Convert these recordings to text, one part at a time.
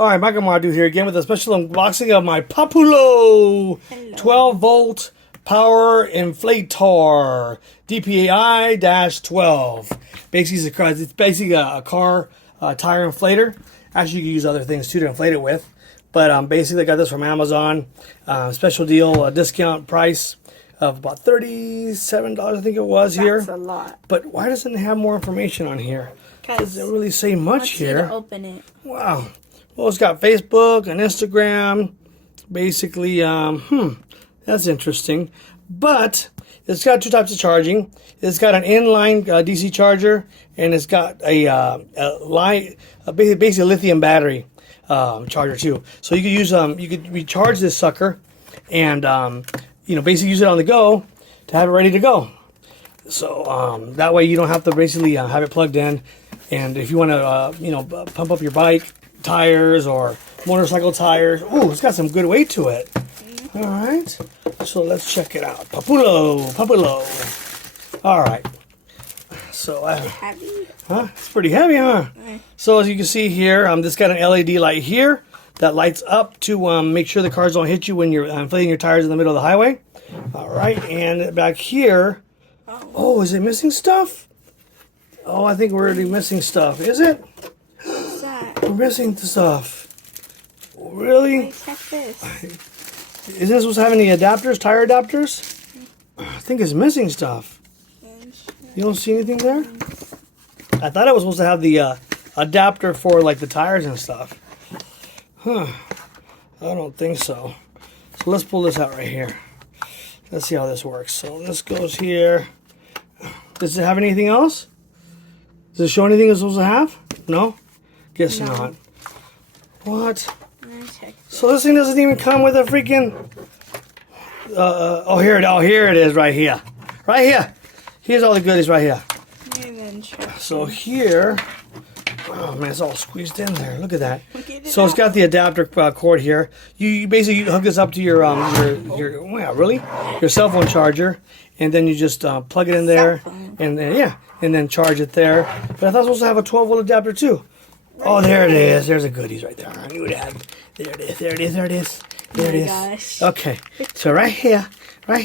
Alright, Michael Mardu here again with a special unboxing of my Populo 12 volt power inflator DPAI-12. Basically, it's basically a car tire inflator. Actually, you can use other things too to inflate it with. But basically, I got this from Amazon. Special deal, discount price of about $37, I think it was here. That's a lot. But why doesn't it have more information on here? Doesn't really say much here. You to open it. Wow. Well, it's got Facebook and Instagram. Basically, that's interesting. But it's got two types of charging. It's got an inline DC charger, and it's got a basically lithium battery charger too. So you could use you could recharge this sucker, and basically use it on the go to have it ready to go. So that way you don't have to basically have it plugged in. And if you want to pump up your bike tires or motorcycle tires, ooh, it's got some good weight to it. All right, so let's check it out. Populo. All right. So Heavy? huh? It's pretty heavy, huh? So as you can see here, this got an LED light here that lights up to make sure the cars don't hit you when you're inflating your tires in the middle of the highway. All right, and back here, oh, is it missing stuff? Oh, I think we're already missing stuff. Is it? What's that? We're missing stuff. Really? Wait, check this. Is this supposed to have any adapters, tire adapters? I think it's missing stuff. You don't see anything there? I thought it was supposed to have the adapter for like the tires and stuff. Huh. I don't think so. So let's pull this out right here. Let's see how this works. So this goes here. Does it have anything else? Does it show anything it's supposed to have? No? Guess No. not. What? So this thing doesn't even come with a freaking... here it is right here. Right here. Here's all the goodies right here. So here... Oh man, it's all squeezed in there. Look at that. So it's got the adapter cord here. You basically hook this up to your cell phone charger, and then you just plug it in there, and then charge it there. But I thought it was supposed to have a 12 volt adapter too. Oh, there it is. There's the goodies right there. I knew that. There it is. There it is. There it is. There it is. Gosh. Okay. So right here. Why are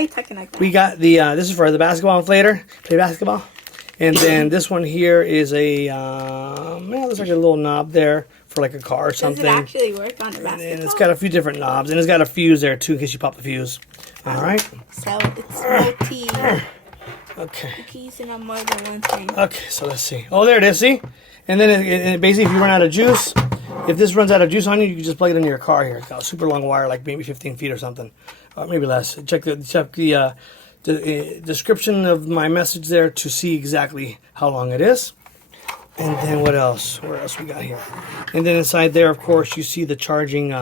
you talking like that? We got the this is for the basketball inflator. Play basketball. And then this one here is a looks like a little knob there for like a car or something. Does it actually work on a basketball? And it's got a few different knobs, and it's got a fuse there too in case you pop the fuse. All right. So it's multi. Okay. You can use it on more than one thing. Okay, so let's see. Oh, there it is. See? And then it basically, if you run out of juice, if this runs out of juice on you, you can just plug it into your car here. It's got a super long wire, like maybe 15 feet or something, or maybe less. Check the description of my message there to see exactly how long it is. And then what else? Where else we got here? And then inside there, of course, you see the charging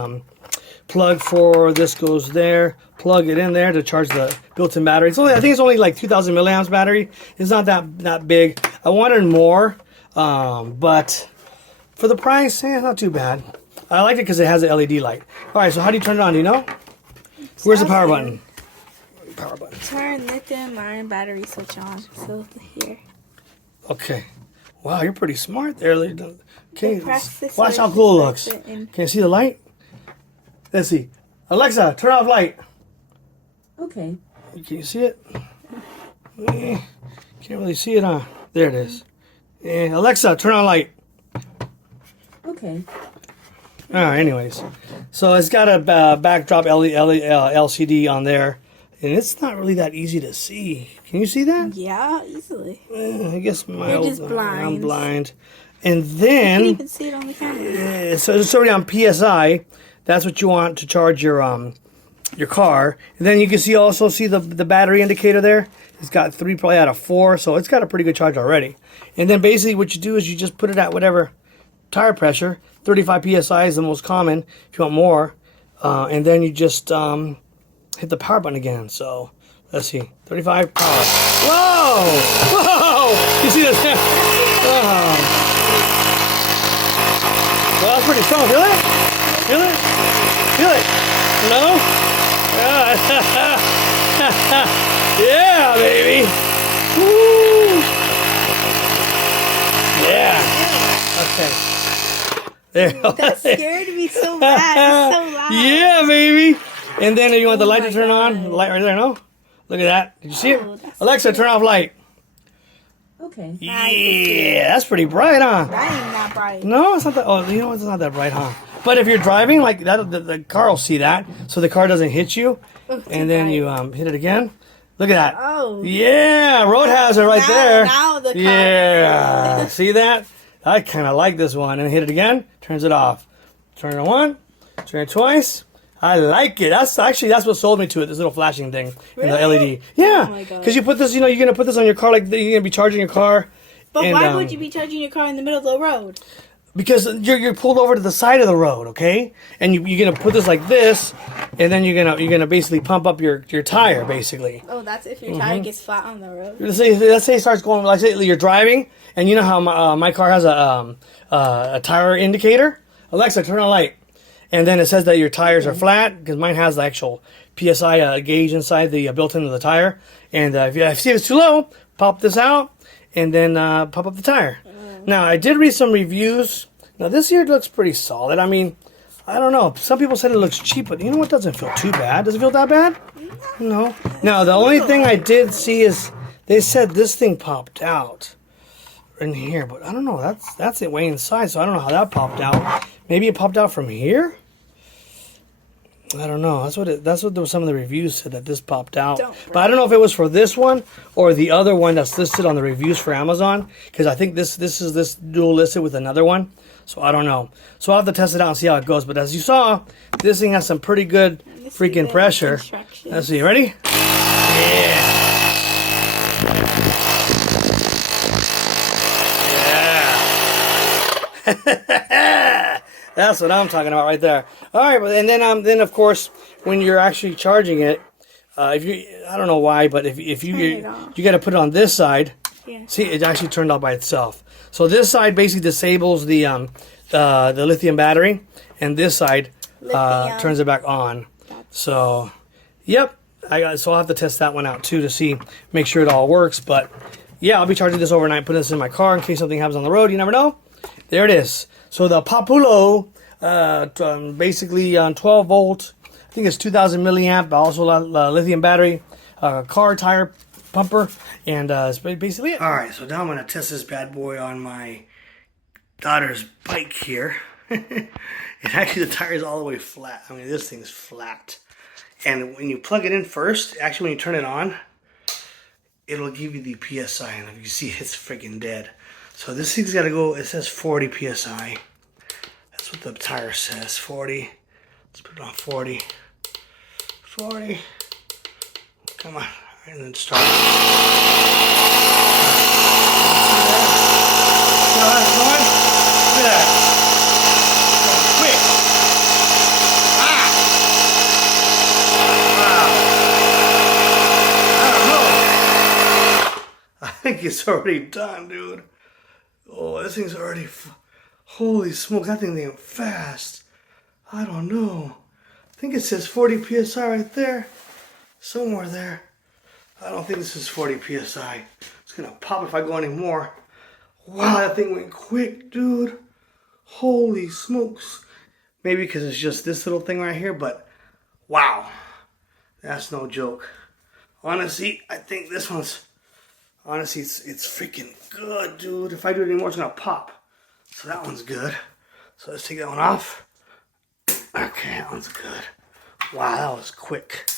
plug for this goes there. Plug it in there to charge the built-in battery. It's only, I think it's only like 2,000 milliamps battery. It's not that big. I wanted more, but for the price, not too bad. I like it because it has an LED light. All right, so how do you turn it on? Do you know? Where's the power button? Power button. Turn lithium-ion battery switch on. So here. Okay. Wow, you're pretty smart there. Okay, watch how switch, cool it looks. press it and- Can you see the light? Let's see. Alexa, turn off light. Okay. Can you see it? Can't really see it, huh? There it is. Alexa, turn on light. Okay. All right, anyways. So it's got a backdrop LCD on there. And it's not really that easy to see. Can you see that? Yeah, easily. I guess You're just blind. I'm blind. And You then... can even see it on the camera. so it's already on PSI. That's what you want to charge your car. And then you can also see the battery indicator there. It's got 3 probably out of 4, so it's got a pretty good charge already. And then basically what you do is you just put it at whatever tire pressure. 35 PSI is the most common. If you want more, and then you just hit the power button again. So let's see, 35 power. Whoa! Whoa! You see this? Oh. Well, that's pretty strong. Feel it? Feel it? Feel it? No? Yeah, baby. Woo! Yeah. Okay. There. That scared me so bad. It's so loud. Yeah, baby. And then you want the Oh light my to turn on. God. The light right there, no? Look at that. Did you see Oh, it? that's Alexa, turn off light. Okay. Yeah, that's pretty bright, huh? That ain't that bright. No, it's not that. Oh, you know what? It's not that bright, huh? But if you're driving, like that, the car will see that, so the car doesn't hit you. Oh, too And then bright. you hit it again. Look at that. Oh. Yeah, road hazard right there. Now the car. Yeah, see that? I kind of like this one. And hit it again. Turns it off. Turn it on. Turn it twice. I like it. That's what sold me to it. This little flashing thing in the Really? LED. Yeah, Oh my God. because you put this. You know, you're gonna put this on your car like you're gonna be charging your car. But and, why would you be charging your car in the middle of the road? Because you're pulled over to the side of the road, okay? And you're gonna put this like this, and then you're gonna basically pump up your tire, basically. Oh, that's if your tire gets flat on the road. Let's say it starts going. Let's say you're driving, and you know how my car has a tire indicator. Alexa, turn on light, and then it says that your tires are flat because mine has the actual PSI gauge inside the built into the tire. And if you see it's too low, pop this out, and then pop up the tire. Now, I did read some reviews. Now, this here looks pretty solid. I mean, I don't know. Some people said it looks cheap, but you know what? Doesn't feel too bad. Does it feel that bad? No. Now, the only thing I did see is they said this thing popped out in here, but I don't know. That's it way inside, so I don't know how that popped out. Maybe it popped out from here? I don't know. That's what some of the reviews said, that this popped out. But I don't know if it was for this one or the other one that's listed on the reviews for Amazon, because I think this is dual listed with another one. So I don't know. So I'll have to test it out and see how it goes. But as you saw, this thing has some pretty good freaking pressure. Let's see. Ready? Yeah. Yeah. That's what I'm talking about right there. All right, and then of course when you're actually charging it, if you I don't know why, but if you got to put it on this side. Yeah. See, it actually turned off by itself. So this side basically disables the lithium battery, and this side turns it back on. So, yep. So I'll have to test that one out too to make sure it all works. But yeah, I'll be charging this overnight, putting this in my car in case something happens on the road. You never know. There it is. So the Populo, basically on 12 volt, I think it's 2000 milliamp, also lithium battery, car tire pumper, and it's basically it. All right, so now I'm going to test this bad boy on my daughter's bike here. And actually the tire is all the way flat. I mean, this thing's flat. And when you plug it in first, actually when you turn it on, it'll give you the PSI, and if you see, it's freaking dead. So this thing's got to go, it says 40 PSI. That's what the tire says, 40. Let's put it on 40. 40. Come on. And then start. See how that's going? Look at that. Going quick. Wow. I don't know. I think it's already done, dude. Oh, this thing's already... Holy smoke, that thing went fast. I don't know. I think it says 40 PSI right there. Somewhere there. I don't think this is 40 PSI. It's going to pop if I go any more. Wow, that thing went quick, dude. Holy smokes. Maybe because it's just this little thing right here, but wow. That's no joke. Honestly, I think this one's... Honestly, it's freaking good, dude. If I do it anymore, it's going to pop. So that one's good. So let's take that one off. Okay, that one's good. Wow, that was quick.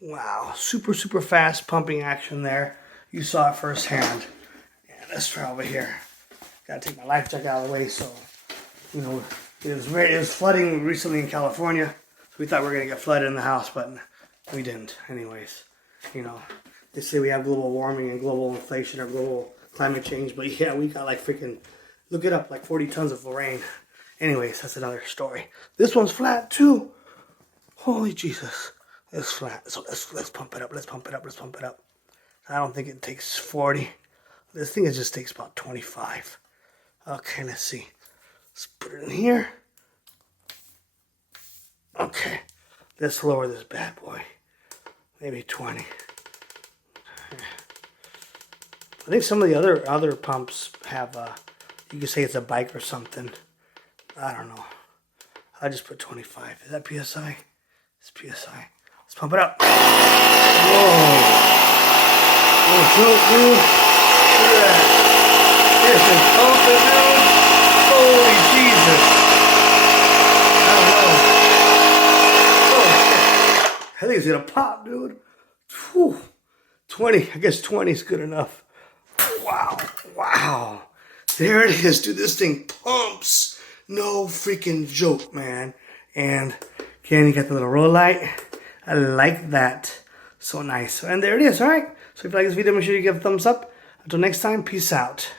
Wow, super, super fast pumping action there. You saw it firsthand. Yeah, let's try over here. Gotta take my life jacket out of the way, so, you know, it was flooding recently in California. So we thought we were gonna get flooded in the house, but we didn't. Anyways, you know, they say we have global warming and global inflation or global climate change, but yeah, we got like freaking, look it up, like 40 tons of rain. Anyways, that's another story. This one's flat too. Holy Jesus. It's flat. So let's pump it up. Let's pump it up. Let's pump it up. I don't think it takes 40. This thing just takes about 25. Okay, let's see. Let's put it in here. Okay. Let's lower this bad boy. Maybe 20. I think some of the other pumps have, you could say it's a bike or something. I don't know. I'll just put 25. Is that PSI? It's PSI. Let's pump it up. Whoa. Oh, dude. Look at that. This is pumping, dude. Holy Jesus. I don't know. Oh, I think it's gonna pop, dude. Whew. 20. I guess 20 is good enough. Wow. Wow. There it is, dude. This thing pumps. No freaking joke, man. And again, you got the little roll light. I like that. So nice. And there it is, all right? So if you like this video, make sure you give a thumbs up. Until next time, peace out.